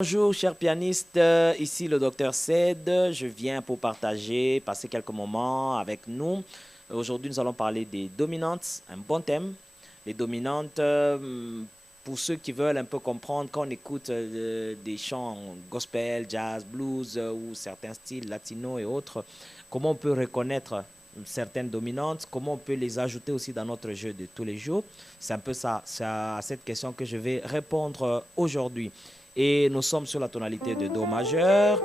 Bonjour chers pianistes, ici le docteur Ced. Je viens pour passer quelques moments avec nous. Aujourd'hui, nous allons parler des dominantes, un bon thème. Les dominantes, pour ceux qui veulent un peu comprendre, quand on écoute des chants gospel, jazz, blues ou certains styles latinos et autres, comment on peut reconnaître certaines dominantes, comment on peut les ajouter aussi dans notre jeu de tous les jours. C'est un peu ça, c'est à cette question que je vais répondre aujourd'hui. Et nous sommes sur la tonalité de Do majeur.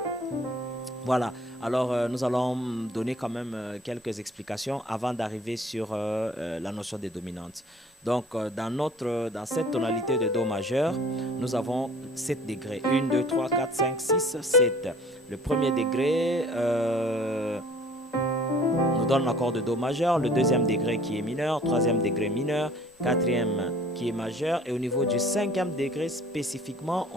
Voilà, alors nous allons donner quand même quelques explications avant d'arriver sur la notion des dominantes. Donc dans cette tonalité de Do majeur, nous avons 7 degrés. 1, 2, 3, 4, 5, 6, 7. Le premier degré nous donne l'accord de Do majeur, le deuxième degré qui est mineur, troisième degré mineur, quatrième qui est majeur, et au niveau du cinquième degré spécifiquement,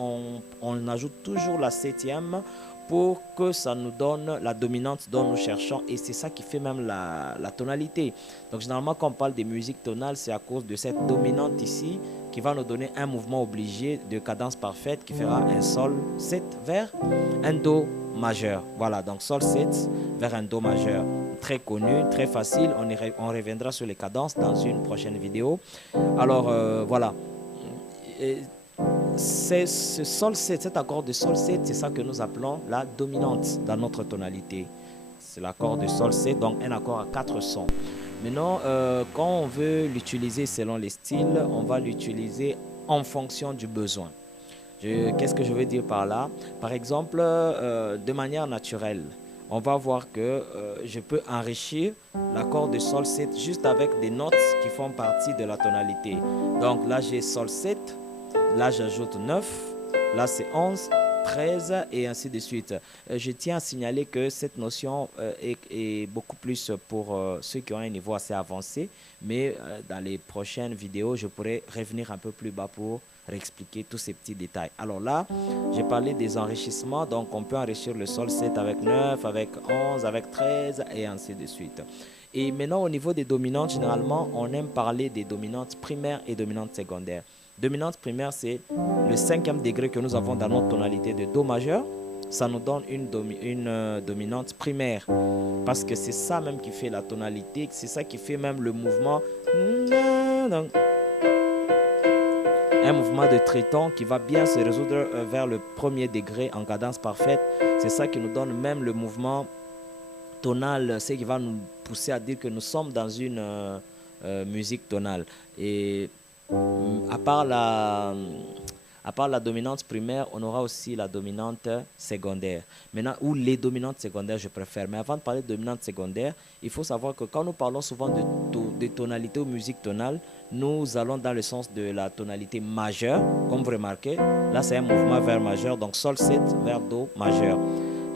on ajoute toujours la septième pour que ça nous donne la dominante dont nous cherchons, et c'est ça qui fait même la tonalité. Donc généralement quand on parle des musiques tonales, c'est à cause de cette dominante ici qui va nous donner un mouvement obligé de cadence parfaite qui fera un sol 7 vers un do majeur. Voilà, donc sol 7 vers un do majeur. Très connu, très facile. On reviendra sur les cadences dans une prochaine vidéo. Alors voilà. C'est ce sol 7, cet accord de sol 7, c'est ça que nous appelons la dominante dans notre tonalité. C'est l'accord de sol 7, donc un accord à 4 sons. Maintenant, quand on veut l'utiliser selon les styles, on va l'utiliser en fonction du besoin. Qu'est-ce que je veux dire par là? Par exemple, de manière naturelle, on va voir que je peux enrichir l'accord de sol 7 juste avec des notes qui font partie de la tonalité. Donc là, j'ai sol 7, là j'ajoute 9, là c'est 11, 13 et ainsi de suite. Je tiens à signaler que cette notion est beaucoup plus pour ceux qui ont un niveau assez avancé, mais dans les prochaines vidéos, je pourrai revenir un peu plus bas pour réexpliquer tous ces petits détails. Alors là, j'ai parlé des enrichissements, donc on peut enrichir le sol 7 avec 9, avec 11, avec 13 et ainsi de suite. Et maintenant, au niveau des dominantes, généralement, on aime parler des dominantes primaires et dominantes secondaires. Dominante primaire, c'est le cinquième degré que nous avons dans notre tonalité de Do majeur. Ça nous donne une dominante primaire. Parce que c'est ça même qui fait la tonalité, c'est ça qui fait même le mouvement. Un mouvement de tréton qui va bien se résoudre vers le premier degré en cadence parfaite. C'est ça qui nous donne même le mouvement tonal, c'est qui va nous pousser à dire que nous sommes dans une musique tonale. Et à part la dominante primaire, on aura aussi la dominante secondaire. Maintenant, ou les dominantes secondaires, je préfère. Mais avant de parler de dominante secondaire, il faut savoir que quand nous parlons souvent de tonalité ou musique tonale, nous allons dans le sens de la tonalité majeure, comme vous remarquez. Là, c'est un mouvement vers majeur, donc sol 7 vers do majeur.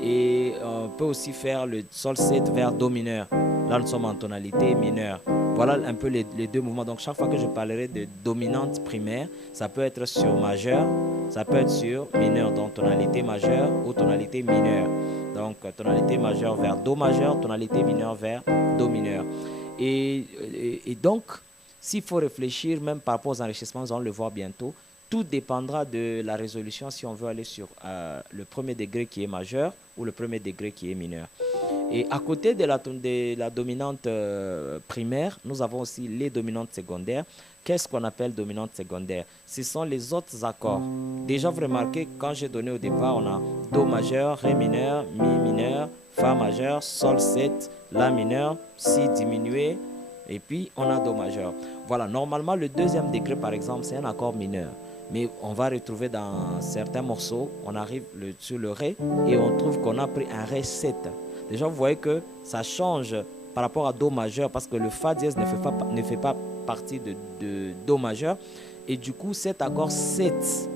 Et on peut aussi faire le sol 7 vers do mineur. Là, nous sommes en tonalité mineure. Voilà un peu les deux mouvements. Donc, chaque fois que je parlerai de dominante primaire, ça peut être sur majeur, ça peut être sur mineur, donc tonalité majeure ou tonalité mineure. Donc, tonalité majeure vers do majeur, tonalité mineure vers do mineur. Et donc, s'il faut réfléchir, même par rapport aux enrichissements, nous allons le voir bientôt, tout dépendra de la résolution si on veut aller sur le premier degré qui est majeur ou le premier degré qui est mineur. Et à côté de la dominante primaire, nous avons aussi les dominantes secondaires. Qu'est-ce qu'on appelle dominante secondaire? Ce sont les autres accords. Déjà, vous remarquez, quand j'ai donné au départ, on a Do majeur, Ré mineur, Mi mineur, Fa majeur, Sol 7, La mineur, Si diminué, et puis on a Do majeur. Voilà, normalement, le deuxième degré, par exemple, c'est un accord mineur. Mais on va retrouver dans certains morceaux, on arrive sur le Ré et on trouve qu'on a pris un Ré 7. Déjà, vous voyez que ça change par rapport à Do majeur parce que le Fa dièse ne fait pas partie de Do majeur. Et du coup, cet accord 7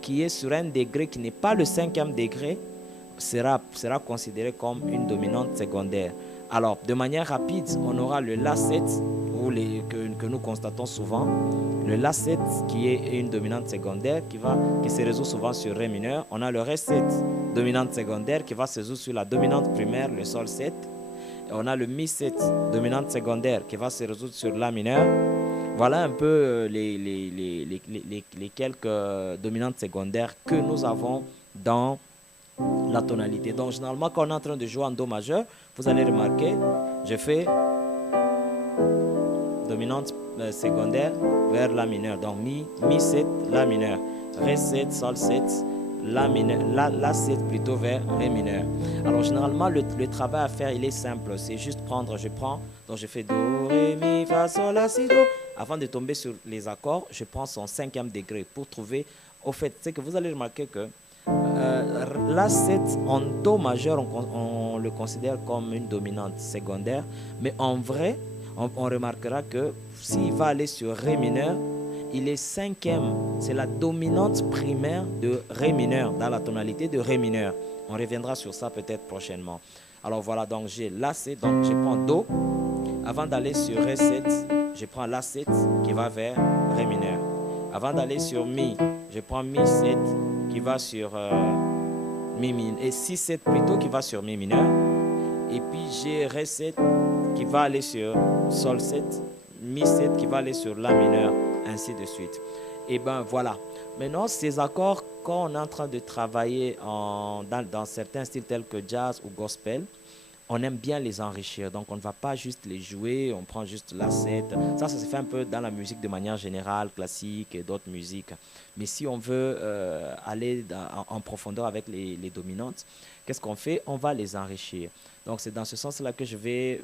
qui est sur un degré qui n'est pas le cinquième degré sera considéré comme une dominante secondaire. Alors, de manière rapide, on aura le La 7 que nous constatons souvent. Le La 7 qui est une dominante secondaire qui se résout souvent sur Ré mineur. On a le Ré 7, dominante secondaire qui va se résoudre sur la dominante primaire, le Sol 7. Et on a le Mi 7, dominante secondaire qui va se résoudre sur La mineur. Voilà un peu les quelques dominantes secondaires que nous avons dans la tonalité. Donc, généralement, quand on est en train de jouer en Do majeur, vous allez remarquer, je fais dominante secondaire vers La mineur. Donc, Mi 7, La mineur. Ré 7, Sol 7, La mineur. La 7 plutôt vers Ré mineur. Alors, généralement, le travail à faire, il est simple. C'est juste prendre, je prends, donc je fais Do, Ré, Mi, Fa, Sol, La, Si, Do. Avant de tomber sur les accords, je prends son 5e degré pour trouver, au fait, c'est que vous allez remarquer que La 7 en Do majeur, on le considère comme une dominante secondaire, mais en vrai, on remarquera que s'il va aller sur Ré mineur, il est 5e, c'est la dominante primaire de Ré mineur, dans la tonalité de Ré mineur. On reviendra sur ça peut-être prochainement. Alors voilà, donc j'ai La 7, donc je prends Do. Avant d'aller sur Ré 7, je prends La 7 qui va vers Ré mineur. Avant d'aller sur Mi, je prends Mi 7 qui va sur Mi mineur, et Si 7 plutôt qui va sur Mi mineur. Et puis j'ai Ré 7 qui va aller sur Sol 7, Mi 7 qui va aller sur La mineur, ainsi de suite. Et ben voilà. Maintenant, ces accords, quand on est en train de travailler dans certains styles tels que jazz ou gospel, on aime bien les enrichir. Donc, on ne va pas juste les jouer, on prend juste La 7. Ça se fait un peu dans la musique de manière générale, classique et d'autres musiques. Mais si on veut aller en profondeur avec les dominantes, qu'est-ce qu'on fait? On va les enrichir. Donc, c'est dans ce sens-là que je vais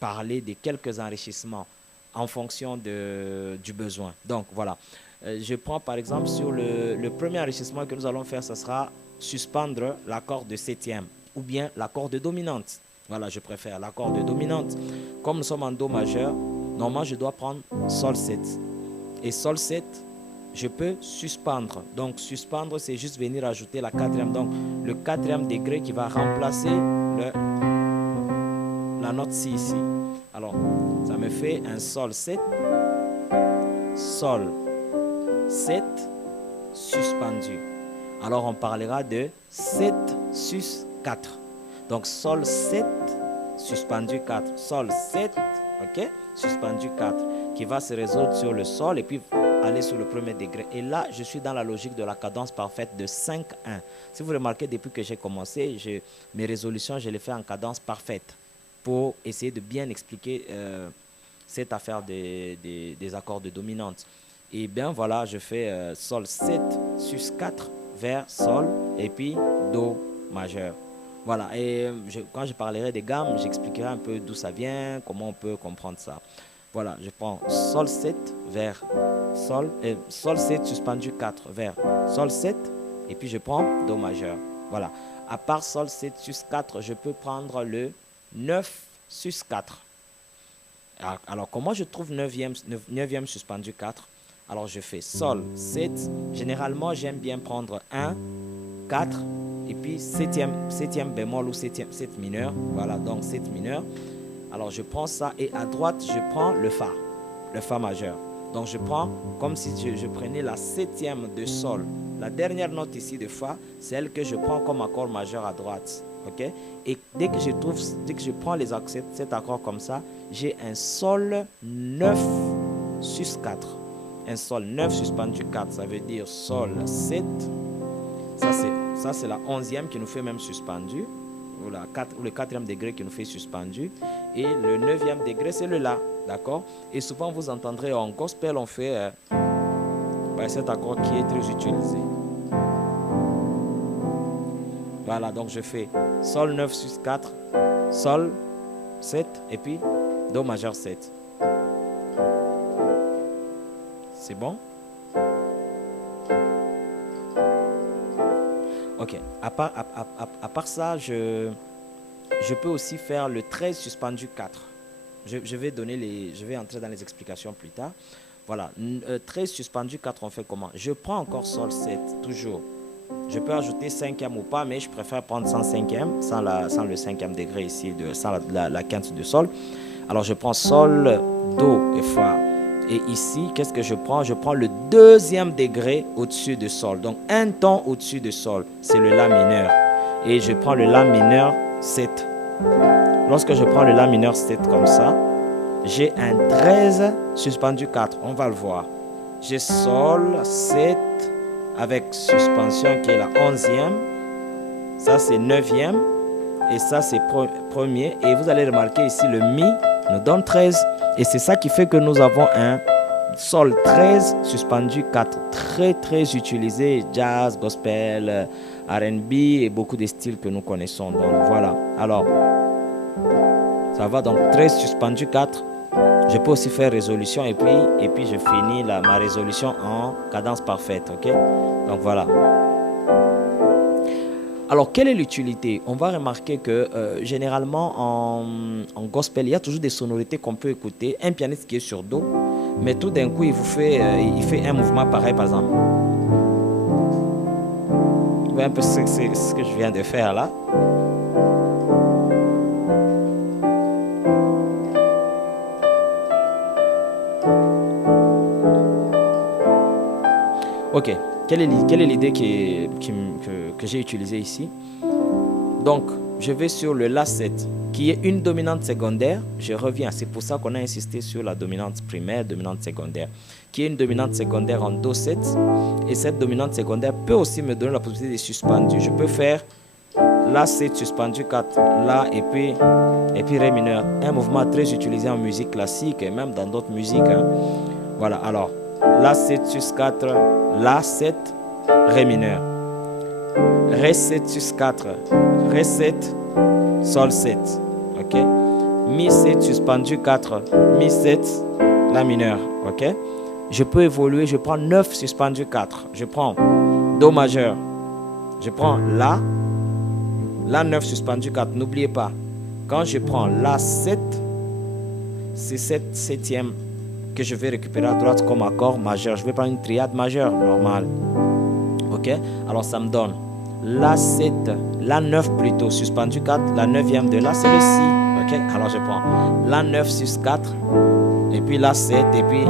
parler de quelques enrichissements en fonction du besoin. Donc, voilà. Je prends par exemple sur le premier enrichissement que nous allons faire, ce sera suspendre l'accord de 7e. Ou bien l'accord de dominante. Voilà, je préfère l'accord de dominante. Comme nous sommes en Do majeur, normalement, je dois prendre Sol 7. Et Sol 7, je peux suspendre. Donc, suspendre, c'est juste venir ajouter la 4e. Donc, le 4e degré qui va remplacer la note Si ici. Alors, ça me fait un Sol 7, Sol 7, suspendu. Alors, on parlera de 7 sus 4. Donc, Sol 7, suspendu 4. Sol 7, ok, suspendu 4, qui va se résoudre sur le Sol et puis aller sur le premier degré. Et là, je suis dans la logique de la cadence parfaite de 5-1. Si vous remarquez, depuis que j'ai commencé, mes résolutions, je les fais en cadence parfaite pour essayer de bien expliquer cette affaire des accords de dominante. Et bien, voilà, je fais Sol 7, sus 4, vers Sol et puis Do majeur. Voilà, et quand je parlerai des gammes, j'expliquerai un peu d'où ça vient, comment on peut comprendre ça. Voilà, je prends Sol 7 vers Sol, Sol 7 suspendu 4 vers Sol 7 et puis je prends Do majeur. Voilà, à part Sol 7 sus 4, je peux prendre le 9 sus 4. Alors, comment je trouve 9e suspendu 4? Alors, je fais Sol 7. Généralement, j'aime bien prendre 1, 4, et puis 7e bémol ou 7 mineur. Voilà, donc 7 mineur. Alors, je prends ça et à droite, je prends le Fa majeur. Donc, je prends comme si je prenais la 7e de Sol. La dernière note ici de Fa, c'est elle que je prends comme accord majeur à droite. Okay? Et dès que je prends cet accord comme ça, j'ai un Sol 9 sus 4. Un Sol 9 suspendu 4, ça veut dire Sol 7. Ça, c'est la 11e qui nous fait même suspendu. Ou le 4e degré qui nous fait suspendu. Et le 9e degré, c'est le La. D'accord? Et souvent, vous entendrez en gospel, on fait cet accord qui est très utilisé. Voilà, donc je fais Sol 9 sus 4, Sol 7 et puis Do majeur 7. C'est bon? Ok. À part ça, je peux aussi faire le 13 suspendu 4. Je vais entrer dans les explications plus tard. Voilà. 13 suspendu 4, on fait comment? Je prends encore Sol 7, toujours. Je peux ajouter 5e ou pas, mais je préfère prendre sans 5e, sans le 5e degré ici, sans la quinte de Sol. Alors, je prends Sol, Do et Fa. Et ici, qu'est-ce que je prends? Je prends le 2e degré au-dessus de Sol. Donc, un ton au-dessus de Sol, c'est le La mineur. Et je prends le La mineur 7. Lorsque je prends le La mineur 7 comme ça, j'ai un 13 suspendu 4. On va le voir. J'ai Sol, 7 avec suspension qui est la 11e. Ça, c'est 9e. Et ça, c'est premier. Et vous allez remarquer ici, le Mi nous donne 13. Et c'est ça qui fait que nous avons un Sol 13 suspendu 4. Très, très utilisé. Jazz, gospel, R&B et beaucoup de styles que nous connaissons. Donc, voilà. Alors, ça va donc 13 suspendu 4. Je peux aussi faire résolution et puis je finis ma résolution en cadence parfaite. Ok? Donc, voilà. Alors, quelle est l'utilité? On va remarquer que généralement en gospel, il y a toujours des sonorités qu'on peut écouter. Un pianiste qui est sur Do, mais tout d'un coup, il fait un mouvement pareil, par exemple. Vous voyez un peu ce que je viens de faire là. Ok. Quelle est l'idée que j'ai utilisée ici? Donc, je vais sur le La7, qui est une dominante secondaire. Je reviens, c'est pour ça qu'on a insisté sur la dominante primaire, dominante secondaire, qui est une dominante secondaire en Do7. Et cette dominante secondaire peut aussi me donner la possibilité de suspendu. Je peux faire La7 suspendu 4, La et puis Ré mineur. Un mouvement très utilisé en musique classique et même dans d'autres musiques. Hein. Voilà, alors, La7 sus 4, La7, Ré mineur. Ré 7 sus 4, Ré 7, Sol 7. Ok. Mi 7 suspendu 4, Mi 7, La mineur. Ok. Je peux évoluer, je prends 9 suspendu 4. Je prends Do majeur. Je prends La 9 suspendu 4. N'oubliez pas, quand je prends La 7, c'est cette septième que je vais récupérer à droite comme accord majeur. Je vais prendre une triade majeure normale. Ok. Alors ça me donne La 7, La 9 plutôt, suspendu 4, la 9e de La, c'est le Si. Ok, alors je prends La 9 sus 4, et puis La 7, et puis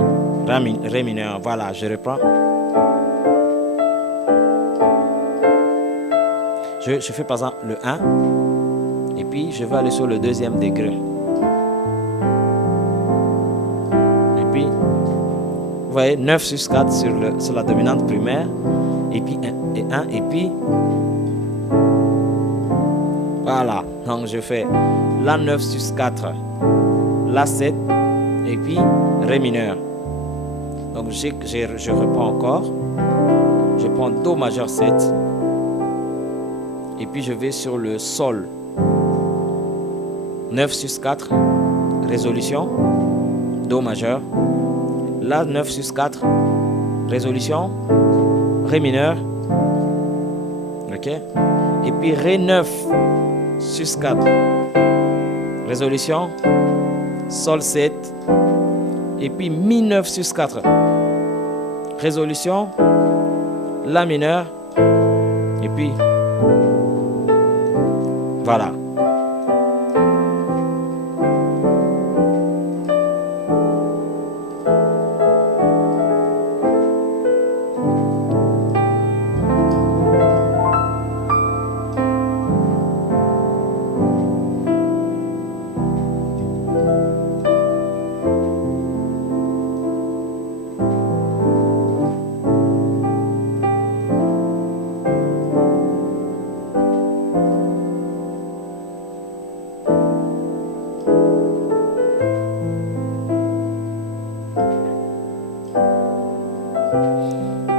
Ré mineur. Voilà, je reprends. Je fais par exemple le 1, et puis je vais aller sur le deuxième degré. Et puis, vous voyez, 9 sus 4 sur la dominante primaire, et puis 1, et puis voilà, donc je fais La 9 sus 4, La 7 et puis Ré mineur. Donc je reprends encore, je prends Do majeur 7 et puis je vais sur le Sol 9 sus 4, résolution, Do majeur, La 9 sus 4, résolution, Ré mineur, ok, et puis Ré 9 sus 4, résolution, Sol 7, et puis Mi 9 sus 4, résolution, La mineur, et puis voilà.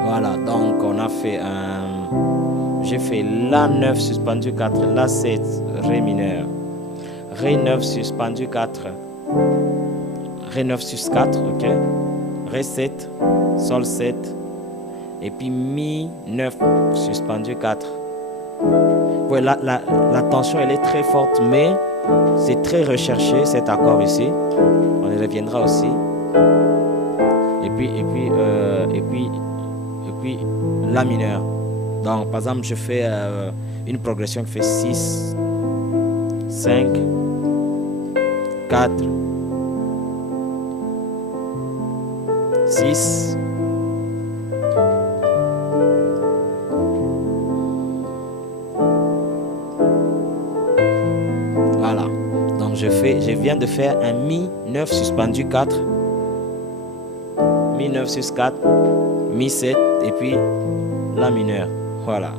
Voilà, donc on a fait j'ai fait La 9 suspendu 4, La 7, Ré mineur, Ré 9 suspendu 4, Ré 9 sus 4, ok, Ré 7, Sol 7, et puis Mi 9 suspendu 4. Voilà, la tension elle est très forte, mais c'est très recherché cet accord ici. On y reviendra aussi. Et puis La mineur. Donc par exemple je fais une progression qui fait 6, 5, 4, 6, voilà. Donc je viens de faire un Mi 9 suspendu 4, Mi 9 sus 4, Mi 7 et puis La mineur. Voilà.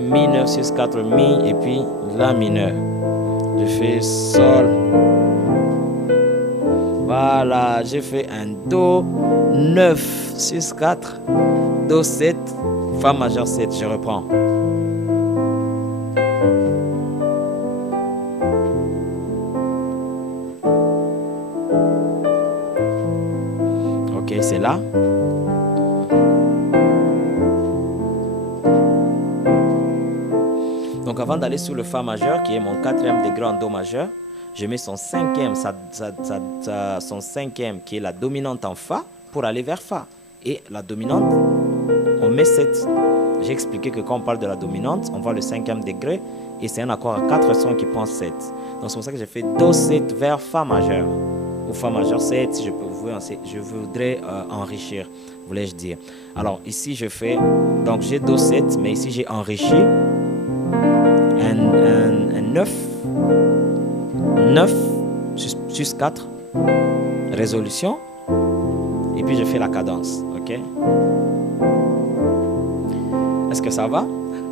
Mi 9 sus 4, Mi et puis La mineur. Je fais Sol. Voilà, j'ai fait un Do 9 sus 4, Do 7, Fa majeur 7. Je reprends. Ok, c'est là. Donc avant d'aller sur le Fa majeur, qui est mon 4e degré en Do majeur, je mets son 5e, son 5e qui est la dominante en Fa pour aller vers Fa. Et la dominante, on met 7. J'ai expliqué que quand on parle de la dominante, on voit le 5e degré et c'est un accord à 4 sons qui prend 7. Donc c'est pour ça que j'ai fait Do 7 vers Fa majeur. Ou Fa majeur 7, si je voudrais enrichir, voulais-je dire. Alors ici je fais, donc j'ai Do 7, mais ici j'ai enrichi un 9 sus 4, résolution, et puis je fais la cadence, ok? Est-ce que ça va?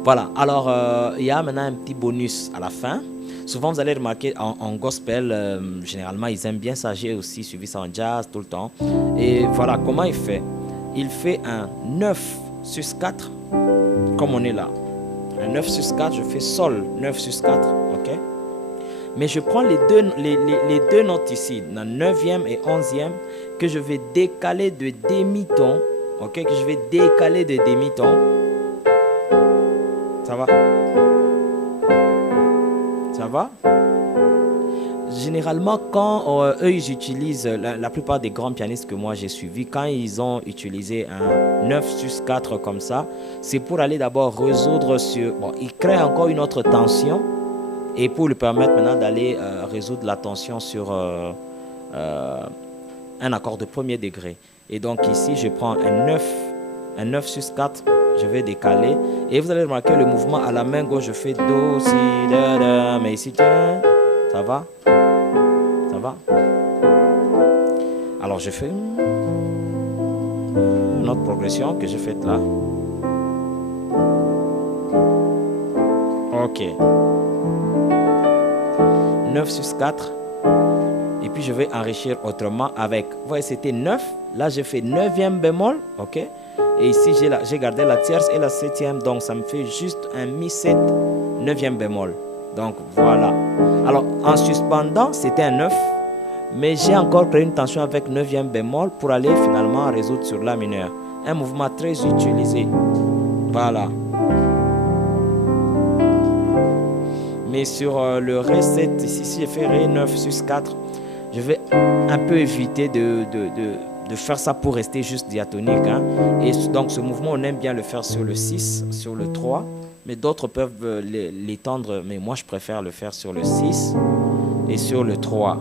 Voilà, alors il y a maintenant un petit bonus à la fin. Souvent vous allez remarquer en gospel, généralement ils aiment bien ça, j'ai aussi suivi ça en jazz tout le temps. Et voilà comment il fait. Il fait un 9 sus 4, comme on est là. Un 9 sus 4, je fais Sol 9 sus 4, ok? Mais je prends les deux notes ici, la 9e et 11e, que je vais décaler de demi-ton, ok? Que je vais décaler de demi-ton. Ça va? Ça va? Généralement, quand eux, ils utilisent, la plupart des grands pianistes que moi j'ai suivis, quand ils ont utilisé un 9 sus 4 comme ça, c'est pour aller d'abord résoudre sur... Bon, ils créent encore une autre tension et pour lui permettre maintenant d'aller résoudre la tension sur un accord de premier degré. Et donc ici, je prends un 9 sus 4, je vais décaler et vous allez remarquer le mouvement à la main gauche, je fais Do, Si, Da, Da, mais ici, ça va? Ça va? Alors je fais une autre progression que j'ai faite là. Ok. 9 sus 4. Et puis je vais enrichir autrement avec. Vous voyez, c'était 9. Là, j'ai fait 9e bémol. Ok. Et ici, j'ai gardé la tierce et la 7e. Donc, ça me fait juste un Mi 7, 9e bémol. Donc, voilà. Alors, en suspendant, c'était un 9. Mais j'ai encore créé une tension avec 9e bémol pour aller finalement résoudre sur La mineur. Un mouvement très utilisé. Voilà. Mais sur le Ré 7, ici, si je fais Ré 9 sus 4, je vais un peu éviter de faire ça pour rester juste diatonique. Hein. Et donc, ce mouvement, on aime bien le faire sur le 6, sur le 3. Mais d'autres peuvent l'étendre, mais moi, je préfère le faire sur le 6 et sur le 3.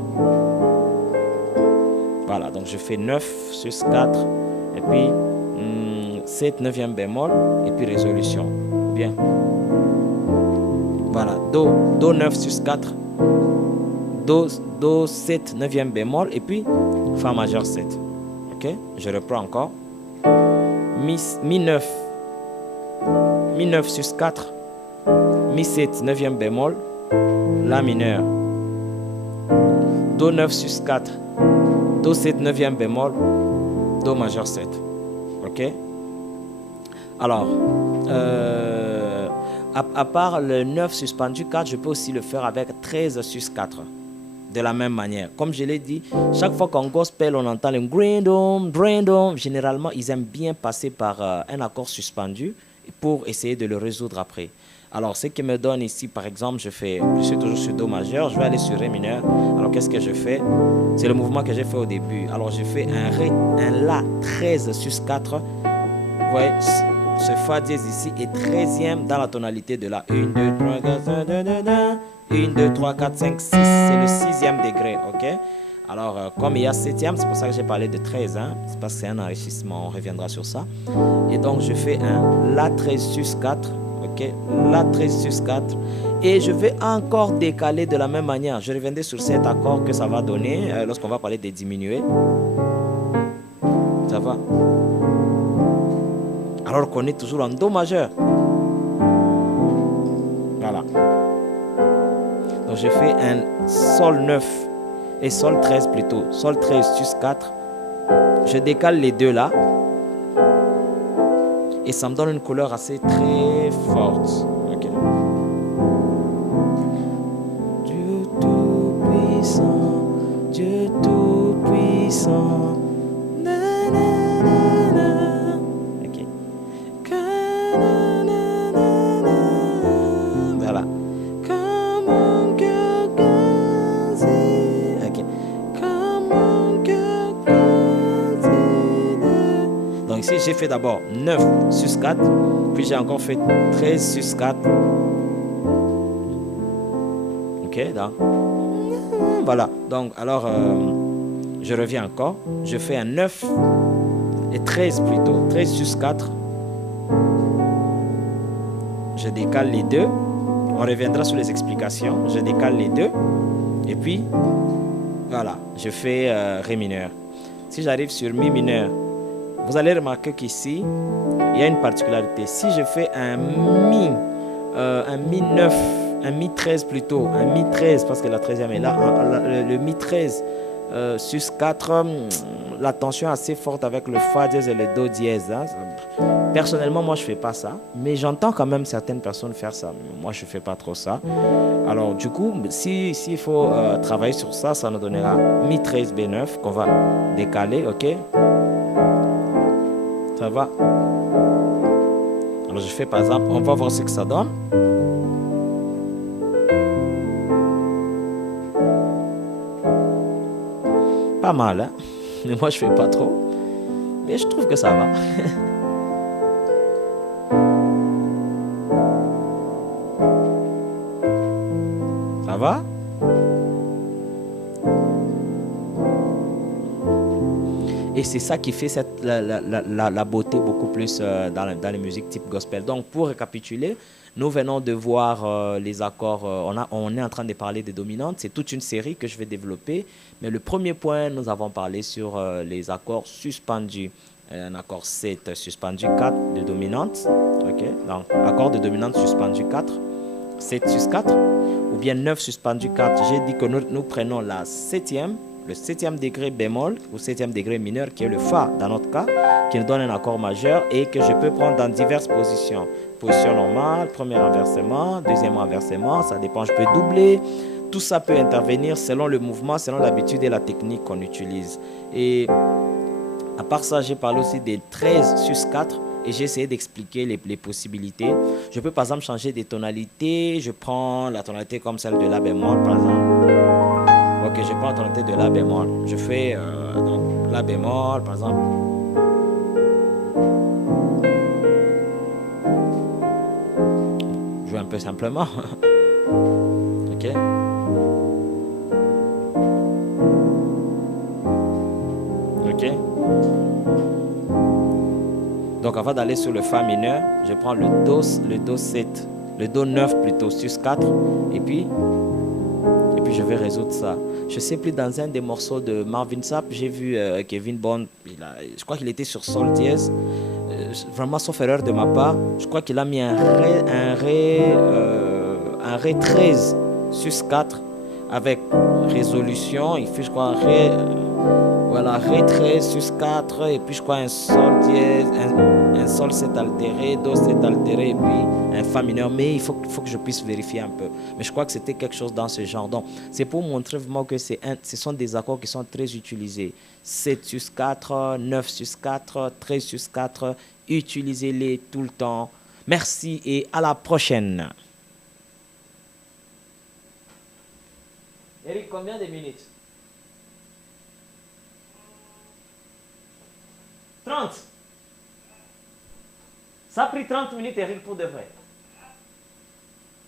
Voilà, donc je fais 9 sus 4, et puis 7, 9e bémol, et puis résolution. Bien. Voilà, Do 9 sus 4, Do 7, 9e bémol, et puis Fa majeur 7. Ok, je reprends encore. Mi 9 sus 4, Mi 7, 9e bémol, La mineur. Do 9 sus 4, Do 7, 9e bémol, Do majeur 7. Ok? Alors, à part le 9 suspendu 4, je peux aussi le faire avec 13 sus 4. De la même manière. Comme je l'ai dit, chaque fois qu'en gospel, on entend le grindom, généralement, ils aiment bien passer par un accord suspendu pour essayer de le résoudre après. Alors, ce qui me donne ici, par exemple, je suis toujours sur Do majeur, je vais aller sur Ré mineur. Alors, qu'est-ce que je fais? C'est le mouvement que j'ai fait au début. Alors, je fais un La 13 sus 4. Vous voyez, ce Fa dièse ici est 13e dans la tonalité de La. 1, 2, 3, 4, 1, 2, 3, 4, 5, 6. C'est le 6e degré, ok? Alors, comme il y a 7e, c'est pour ça que j'ai parlé de 13. Hein? C'est parce que c'est un enrichissement, on reviendra sur ça. Et donc, je fais un La 13 sus 4. ok, La 13 sus 4. Et je vais encore décaler de la même manière. Je reviendrai sur cet accord que ça va donner lorsqu'on va parler des diminués. Ça va? Alors qu'on est toujours en Do majeur. Voilà. Donc je fais un Sol 9 et Sol 13 plutôt. Sol 13 sus 4. Je décale les deux là. Et ça me donne une couleur assez très forte. Okay. Dieu tout-puissant, Dieu tout-puissant. Na, na, na, na. Okay. Voilà. Comme mon cœur cassé. Okay. Comme mon cœur cassé. Donc ici, j'ai fait d'abord 9 sus 4, puis j'ai encore fait 13 sus 4. Ok, donc, voilà. Donc, alors, je reviens encore. Je fais un 9 et 13 plutôt. 13 sus 4. Je décale les deux. On reviendra sur les explications. Je décale les deux. Et puis, voilà, je fais Ré mineur. Si j'arrive sur Mi mineur, vous allez remarquer qu'ici, il y a une particularité. Si je fais un Mi 9, un Mi 13 plutôt, un Mi 13, parce que la 13e est là, le Mi 13 sus 4, la tension est assez forte avec le Fa dièse et le Do dièse. Hein. Personnellement, moi, je ne fais pas ça, mais j'entends quand même certaines personnes faire ça. Moi, je ne fais pas trop ça. Alors, du coup, s'il faut travailler sur ça, ça nous donnera Mi 13 B9 qu'on va décaler, ok? Ça va? Alors je fais par exemple, on va voir ce que ça donne. Pas mal, hein? Mais moi je fais pas trop. Mais je trouve que ça va. Ça va? Et c'est ça qui fait la beauté beaucoup plus dans les musiques type gospel. Donc, pour récapituler, nous venons de voir les accords. On est en train de parler des dominantes. C'est toute une série que je vais développer. Mais le premier point, nous avons parlé sur les accords suspendus. Un accord 7 suspendu 4 de dominante. OK? Donc, accord de dominante suspendu 4. 7 sus 4. Ou bien 9 suspendu 4. J'ai dit que nous prenons la 7e. Le 7e degré bémol ou 7e degré mineur qui est le Fa dans notre cas, qui nous donne un accord majeur et que je peux prendre dans diverses positions. Position normale, premier renversement, deuxième renversement, ça dépend, je peux doubler. Tout ça peut intervenir selon le mouvement, selon l'habitude et la technique qu'on utilise. Et à part ça, j'ai parlé aussi des 13 sus 4 et j'ai essayé d'expliquer les possibilités. Je peux par exemple changer des tonalités, je prends la tonalité comme celle de La bémol par exemple. Ok, je prends la tonalité de La bémol. Je fais donc La bémol, par exemple. Je joue un peu simplement. Ok. Ok. Donc avant d'aller sur le Fa mineur, je prends le Do 7, le Do 9 plutôt, sus 4, et puis je vais résoudre ça. Je sais plus, dans un des morceaux de Marvin Sapp, j'ai vu Kevin Bond, je crois qu'il était sur Sol dièse, vraiment sauf erreur de ma part, je crois qu'il a mis un Ré 13 sus 4 avec résolution, il fait je crois voilà, Ré 13 sus 4 et puis je crois un Sol dièse, un Sol 7 altéré, Do 7 altéré et puis un Fa mineur, mais il faut que je puisse vérifier un peu. Mais je crois que c'était quelque chose dans ce genre. Donc c'est pour montrer vraiment que ce sont des accords qui sont très utilisés. 7 sus 4, 9 sus 4, 13 sus 4, utilisez-les tout le temps. Merci et à la prochaine. Eric, combien de minutes? 30. Ça a pris 30 minutes, Eric, pour de vrai.